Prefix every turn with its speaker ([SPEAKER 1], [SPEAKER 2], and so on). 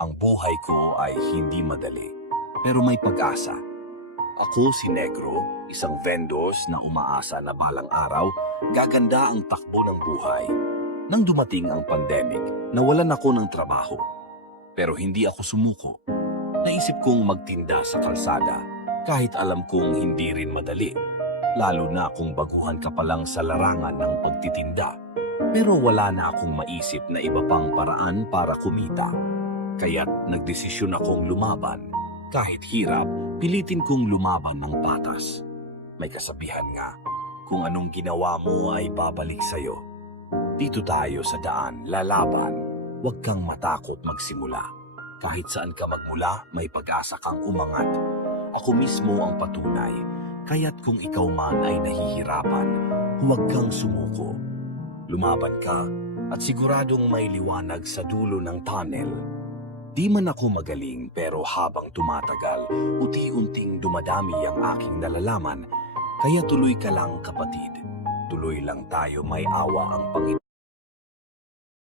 [SPEAKER 1] Ang buhay ko ay hindi madali, pero may pag-asa. Ako si Negro, isang vendors na umaasa na balang araw, gaganda ang takbo ng buhay. Nang dumating ang pandemic, nawalan ako ng trabaho. Pero hindi ako sumuko. Naisip kong magtinda sa kalsada, kahit alam kong hindi rin madali. Lalo na kung baguhan ka pa lang sa larangan ng pagtitinda. Pero wala na akong maisip na iba pang paraan para kumita. Kaya't nagdesisyon akong lumaban. Kahit hirap, pilitin kong lumaban ng patas. May kasabihan nga, kung anong ginawa mo ay babalik sa'yo. Dito tayo sa daan, lalaban. Huwag kang matakot magsimula. Kahit saan ka magmula, may pag-asa kang umangat. Ako mismo ang patunay. Kaya't kung ikaw man ay nahihirapan, huwag kang sumuko. Lumaban ka at siguradong may liwanag sa dulo ng tunnel. Di man ako magaling pero habang tumatagal, unti-unting dumadami ang aking nalalaman. Kaya tuloy ka lang kapatid. Tuloy lang tayo may awa ang Panginoon.